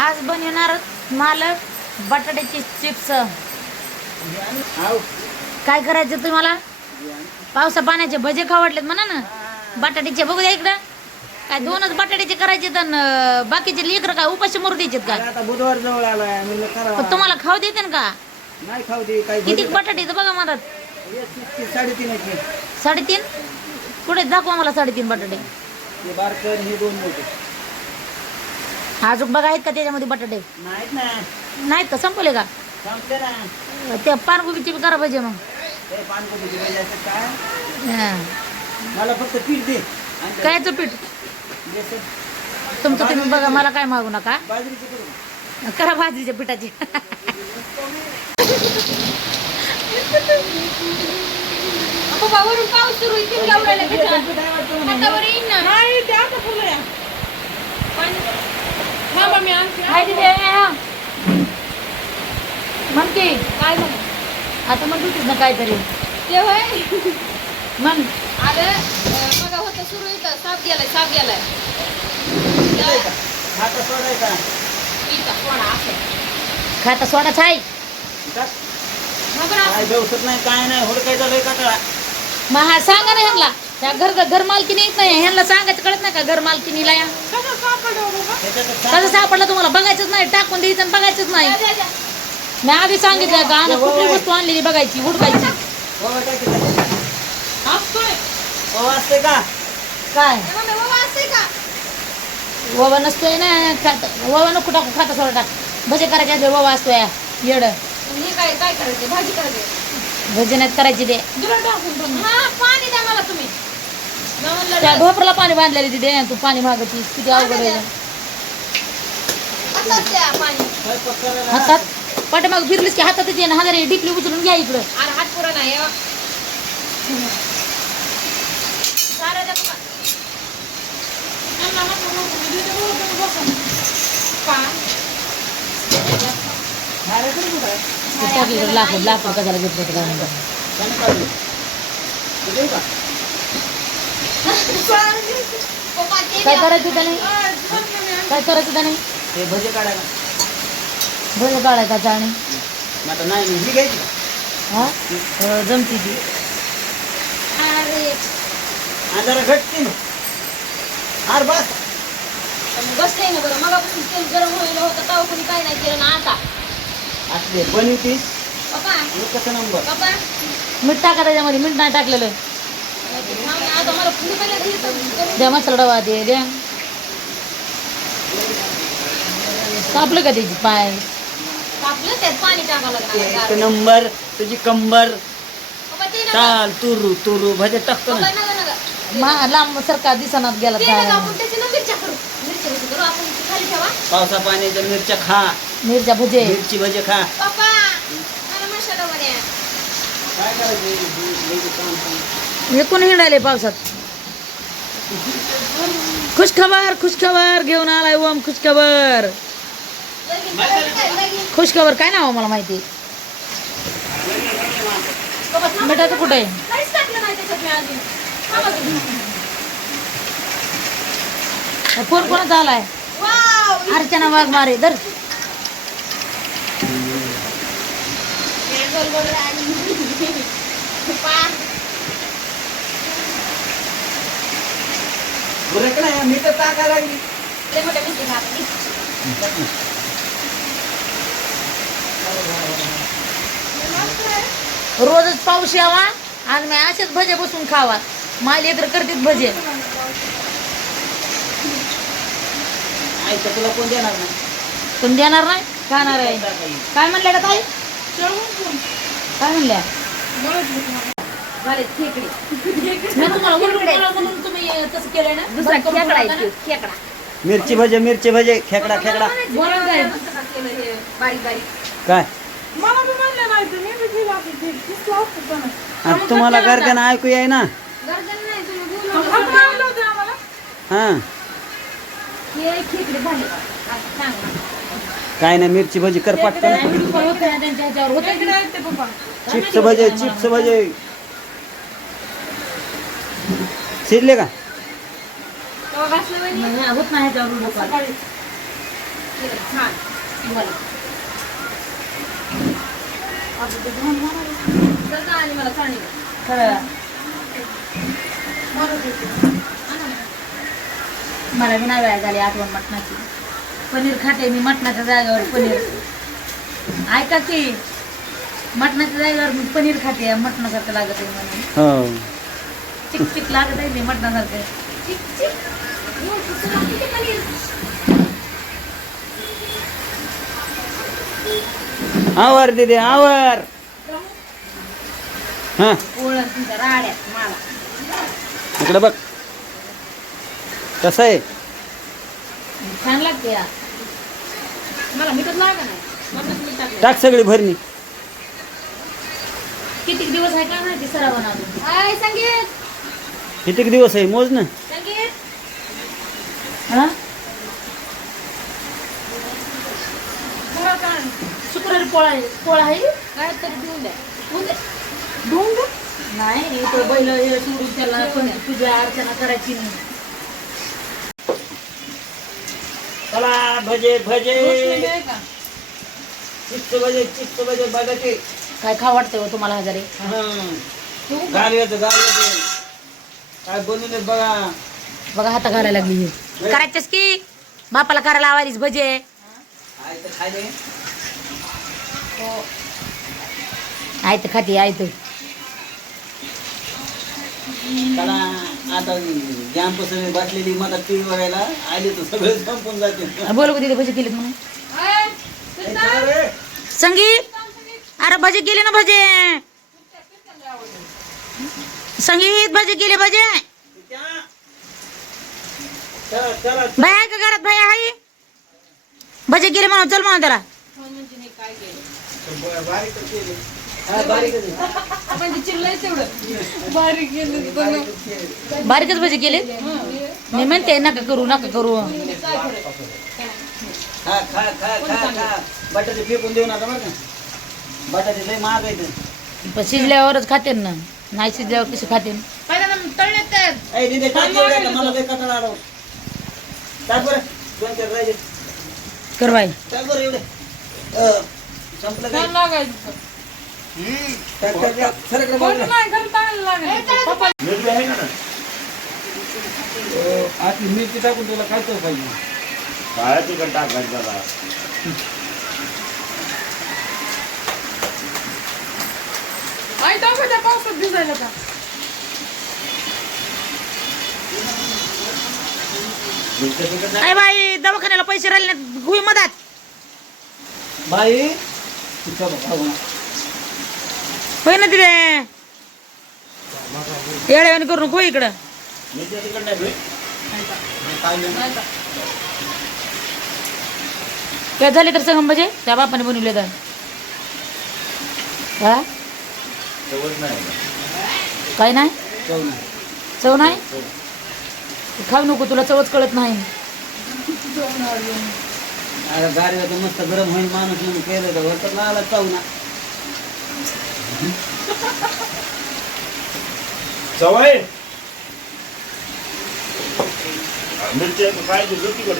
आज बनवणार मालक बटाट्याचे चिप्स. काय करायचं तुम्हाला? पावसा पाण्याचे भजे खावडलेत म्हणा ना. बटाट्याचे बघू द्या इकडं. काय दोनच बटाट्याचे करायचे तर बाकीचे लेकर काय उपाशी मरू द्यायचे काय बुधवार जवळ आलाय पण तुम्हाला खाऊ देते ना का? नाही खाऊ दे काही किती बटाटे बघा ती साडेतीन. साडेतीन? कुठे दाखवा मला साडेतीन बटाटे. बारकर हे दोन मोठे. अजून बघा आहेत का त्याच्यामध्ये बटाटे? नाहीत ना. नाहीत का? संपले का? ना. पानकोबीची बी करा पाहिजे मग. असतात हा. मला फक्त पीठ दे. आणि ते कायचं पीठ? तुमचं तुम्ही बघा मला काय मागू नका. बाजरीचे करू. करा बाजरीच्या पिठाची. पाऊस सुरू हातावर येईन ना. मी आणते काय दिले म्हण की काय झालं? आता मग होतीस ना काहीतरी. ते होय? म्हण. आलं अं, बघा होतं सुरू इथं. साप गेलाय साप गेलाय. खाता सोडायचा इथं. कोणा असं खाता ना काय व्यवस्थित नाही काय नाही हुडकायचा लय काटाळा. मग हा सांगा ना ह्यांना. त्या घर घर मालकीनी येत नाही ह्यांना सांगायचं कळत नाही का घर मालकीनीला या? कसं सापडलं तुम्हाला? बघायचंच नाही. टाकून द्यायचं आणि बघायचंच नाही. मी आधी सांगितलं का? आणि कुठली वस्तू आणलेली बघायची? हुडकायची ओवा टाकायचा. ओवा असते का? काय? ववा नसतोय ना. खात ववा नको टाकू खाता सोडा टाक. भजे करायचे असले ववा असतोय. येड. हे काय काय करायचे? भाजी करायची. भजे नाहीत करायची ते. हा पाणी द्या मला तुम्ही. त्या. ढोपराला पाणी बांधलेले तिथे. तू पाणी मागायची किती अवघड आहे. हातात पाठीमाग फिरलीस की हातात येते ना हाताने डिपली उचलून घ्या इकडं. अरे हात पुरा नाही लाकूड लाकूड कशाला घेतलं होतं काय म्हणतात. त्याने काढलं. ते देऊ का? पप्पा, ते काय. करायचं त्याने काय करायचं त्याने ते भजे काढायला. भजे काढायचा मग आता नाही नाही. ही घ्यायची. का? हा हो, जमती ती. आणि जरा घटतील आर बस. बसले ना बरं. मगापासून तेल गरम व्हायला होतं तेव्हा कोणी काय नाही केलं ना आता. असले बनवतीस. पप्पा. कसं नंबर. पप्पा. मीठ टाका त्याच्यामध्ये. मीठ नाही टाकलेलं. आता मला फुली पाहिजे द्या मसाला डबा दे द्या कापलं का त्याची पाय कापलं त्यात पाणी टाकावं एक लागणार नंबर तुझी कंबर। पप्पा ते नका चाल तुरू तुरू भजे टाकतो पप्पा ना नका नका मा लांब सरकार दिसनात गेला ते नका काय आपण त्याची ना मिरच्या करू। मिरच्या कशी करू आपण ती खाली ठेवा पावसा पाण्याच्या मिरच्या खा। मिरच्या भजे। मिरची भजे खा। पप्पा मला मसाला मध्ये काय करायचं? म्हणजे हे कोण हिंडायले पावसात? खुशखबर खुशखबर घेऊन आलाय ओम खुशखबर. खुशखबर काय नाव मला माहिती? मिठाचं कुठे आहे? फोन कोणाचा आलाय? अर्चना वाघ मारे दर गोल गोल राणी. पप्पा उरक नाही मी तर टाका लागली. लय मोठ्या मिरची खा आपण. रोजच पाऊस यावा आणि मी असेच भजे बसून खावा. माझे लेकर करतात भजे. आई तर तुला कोण देणार नाही? पण देणार नाही? खाणार आहे. काय म्हणल्या का ताई? काय म्हणल्या? झाले खेकडे. मी तुम्हाला उलटून बोला म्हणून तुम्ही तसं केलंय ना? दुसरा बरं करून खेकडा बोलता आहे ना? तो, खेकडा. मिरची भजे मिरची भजे खेकडा खेकडा. काय बारीक बारीक. काय? आणि तुम्हाला गर्दन ऐकू याय ना गर्दन नाही तुम्ही बोलू हा. खेकडे झाले. सांग. काय नाही मिरची भजी कर पटकन. त्यांच्या ह्याच्यावर. होतं? चिप्स भजे चिप्स भजे. शिरले का? होत नाही मला बी नाही वेळा झाली आठवण मटणाची. पनीर खाते मी मटणाच्या जागेवर पनीर. ऐका की मटणाच्या जागेवर मी पनीर खाते मटणासारखं लागत आहे म्हणून हो. चिक चिक लागत आहे ते मटणासारखं चिक चिक. हो. आवर दिदी आवर. हा. ओळख तुमच्या राड्यात मला. इकडे बघ. कसं आहे? छान लागते या मला मीठच नाही. मटणात मीठ टाकलं टाक सगळी भरणी. किती दिवस आहे काय माहिती सरावाना अजून? हाय संगीत. किती दिवस आहे? मोज ना हा. शुक्रवारी पोळा आहे. पोळा आहे? काय तरी देऊन द्या उद्या. डोंग नाही तो बैल हे सोडून त्याला पण पूजा अर्चना करायची नाही. चला भजे भजे. भजे भजे बघाचे काय खा वाटतंय हो तुम्हाला हजारे? गालव्याचं गालव्याचं. काय बघा. बघा हाता घालायला लागली ही. करायचंच की? बापाला करायला आवारीच भजे आयत खाते आयत त्याला आता बसलेली मग टीव्ही बघायला. आले तर सगळे संपून जाते. बोल तिथे भजे केलेत म्हणून. संगीत? अरे भजे केले ना भजे. संगीत भजे केले भजे? बाय आहे का घरात बाय आहे? भजे केले म्हणून चल काय केलं बारीकच आहे. भजे केले? मी म्हणते नका करू नका करू. काय खरं खा खा खा खा खा बटाटे फेकून देऊ नका बरं का. बटाटे लय महाग आहेत. पण शिजल्यावरच खाते ना. नाही शिजल्यावर कसे खाते. पहिल्यांदा तळण्यात काय ऐ का? मला लय कंटाळा आला काय बरं दोन चार राहिले. कर बाई काय बरं एवढे. अ, संपलं काय छान लागायचं टाक, टाक, टाक. सरकलं बाजूला. नाही घरी चांगलं लागायचं पप्पा अ, आतली मिरची टाकून तुला काय तर पाहिजे. काय तिकड टाकायचं जरा. आई टाकू त्या पावसात भिजायला का अरे बाई दवाखान्याला पैसे राहिले नाहीत गुई मधात बाई तिथं बघ, बघू ना. होय ना तिथे. येड्यावानी करू नको इकडं. मी त्या तिकड नाही भेट. पाहिलं ना? काय झाले तर संगम म्हणजे त्या बापाने बनवले तर. हा? काय नाही. चव नाही. खाऊ नको तुला चवच कळत नाही. मस्त गरम होईल माणूस म्हणून केलं तर वरतं लाला चावू ना. सवय मिरची दिलं तिकड